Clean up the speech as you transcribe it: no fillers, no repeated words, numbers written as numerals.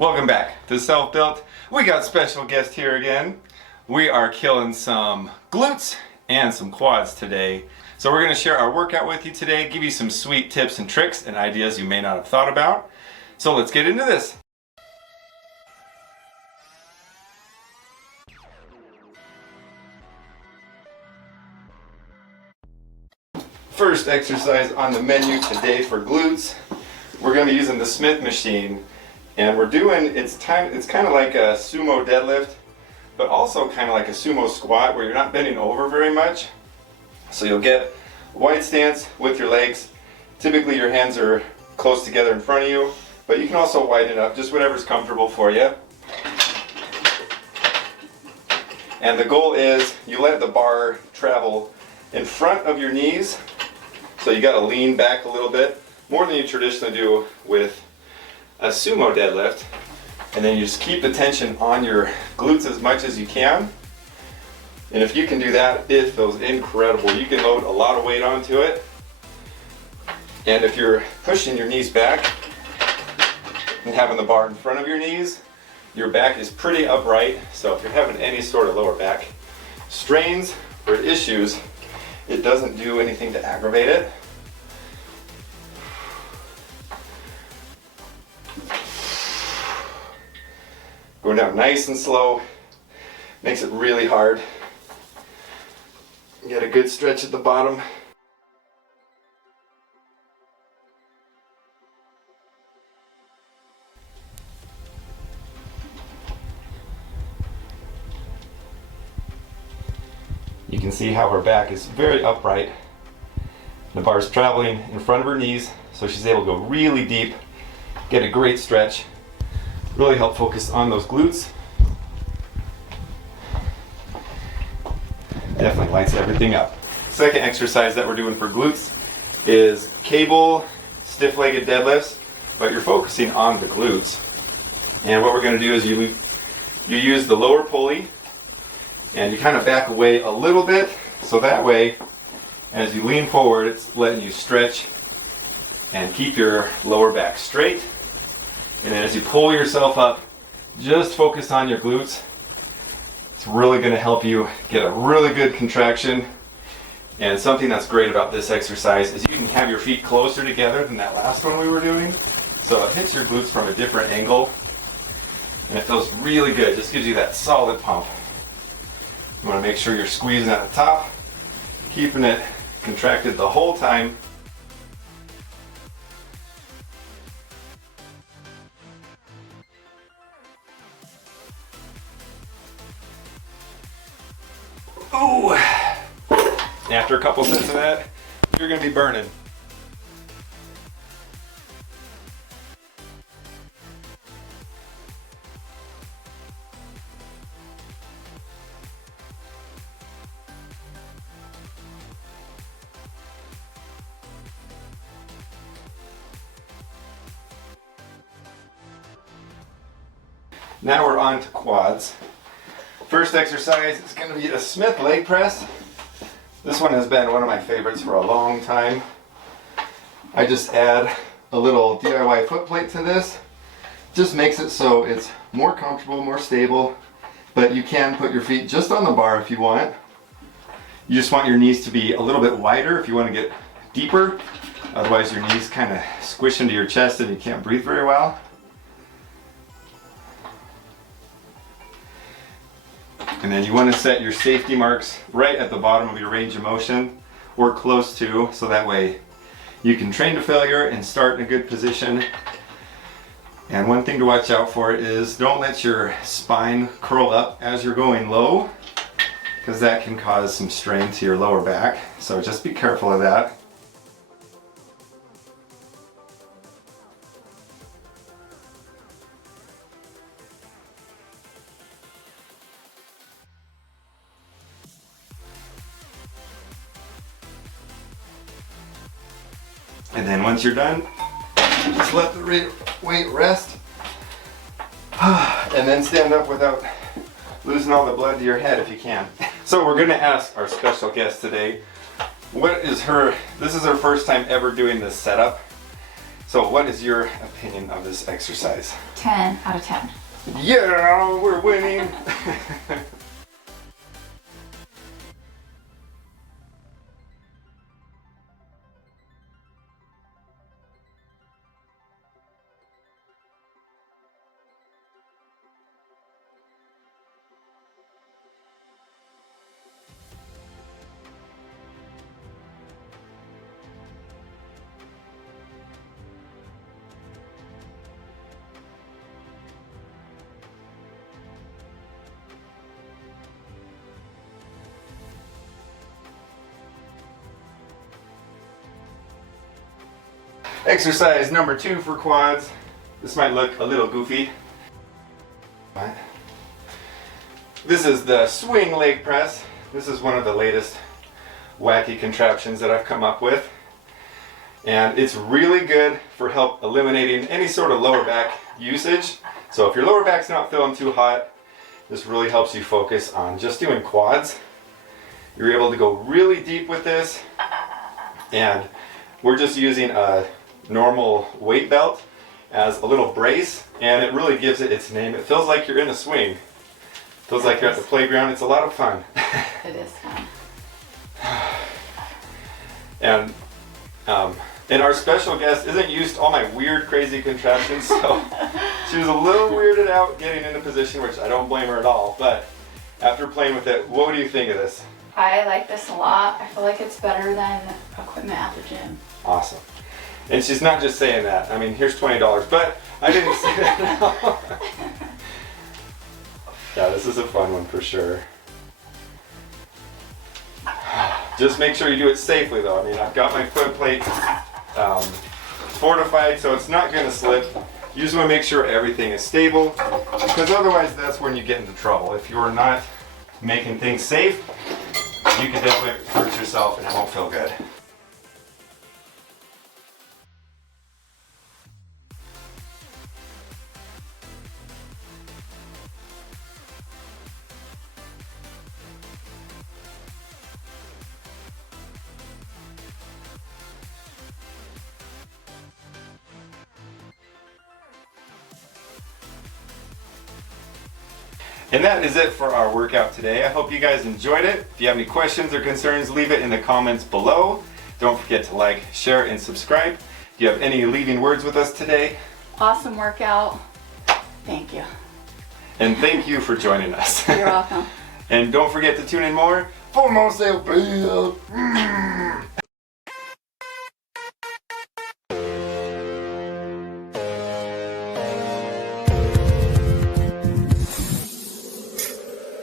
Welcome back to Self-Built. We got special guest here again. We are killing some glutes and some quads today. So we're going to share our workout with you today, give you some sweet tips and tricks and ideas you may not have thought about. So let's get into this. First exercise on the menu today for glutes, we're going to be using the Smith machine. And we're doing, it's kind of like a sumo deadlift, but also kind of like a sumo squat where you're not bending over very much. So you'll get a wide stance with your legs. Typically your hands are close together in front of you, but you can also widen it up, just whatever's comfortable for you. And the goal is you let the bar travel in front of your knees. So you got to lean back a little bit, more than you traditionally do with a sumo deadlift, and then you just keep the tension on your glutes as much as you can. And if you can do that, it feels incredible. You can load a lot of weight onto it, and if you're pushing your knees back and having the bar in front of your knees, your back is pretty upright. So if you're having any sort of lower back strains or issues, it doesn't do anything to aggravate it. Going down nice and slow makes it really hard. Get a good stretch at the bottom. You can see how her back is very upright. The bar is traveling in front of her knees, so she's able to go really deep, get a great stretch. Really help focus on those glutes. Definitely lights everything up. Second exercise that we're doing for glutes is cable stiff-legged deadlifts, but you're focusing on the glutes. And what we're going to do is you use the lower pulley and you kind of back away a little bit, so that way as you lean forward it's letting you stretch and keep your lower back straight. And then as you pull yourself up, just focus on your glutes. It's really going to help you get a really good contraction. And something that's great about this exercise is you can have your feet closer together than that last one we were doing. So it hits your glutes from a different angle. And it feels really good. Just gives you that solid pump. You want to make sure you're squeezing at the top, keeping it contracted the whole time. Ooh! After a couple sets of that, you're going to be burning. Now we're on to quads. First exercise is going to be a Smith leg press. This one has been one of my favorites for a long time. I just add a little DIY foot plate to this. Just makes it so it's more comfortable, more stable, but you can put your feet just on the bar if you want. You just want your knees to be a little bit wider if you want to get deeper. Otherwise your knees kind of squish into your chest and you can't breathe very well. And then you want to set your safety marks right at the bottom of your range of motion or close to, so that way you can train to failure and start in a good position. And one thing to watch out for is don't let your spine curl up as you're going low, because that can cause some strain to your lower back. So just be careful of that. And then once you're done, just let the weight rest. And then stand up without losing all the blood to your head if you can. So we're gonna ask our special guest today, this is her first time ever doing this setup. So what is your opinion of this exercise? 10 out of 10. Yeah, we're winning. Exercise number 2 for quads. This might look a little goofy. But this is the swing leg press. This is one of the latest wacky contraptions that I've come up with. And it's really good for help eliminating any sort of lower back usage. So if your lower back's not feeling too hot, this really helps you focus on just doing quads. You're able to go really deep with this. And we're just using a normal weight belt as a little brace, and it really gives it its name. It feels like you're in a swing. It feels like you're at the playground. It's a lot of fun. It is fun. And our special guest isn't used to all my weird, crazy contraptions, so she was a little weirded out getting into position, which I don't blame her at all. But after playing with it, what do you think of this? I like this a lot. I feel like it's better than equipment at the gym. Awesome. And she's not just saying that. I mean, here's $20, but I didn't say that at all. Yeah, this is a fun one for sure. Just make sure you do it safely though. I mean, I've got my foot plate fortified so it's not going to slip. You just want to make sure everything is stable, because otherwise that's when you get into trouble. If you're not making things safe, you can definitely hurt yourself and it won't feel good. And that is it for our workout today. I hope you guys enjoyed it. If you have any questions or concerns, leave it in the comments below. Don't forget to like, share, and subscribe. Do you have any leaving words with us today? Awesome workout. Thank you. And thank you for joining us. You're welcome. And don't forget to tune in more for more sale.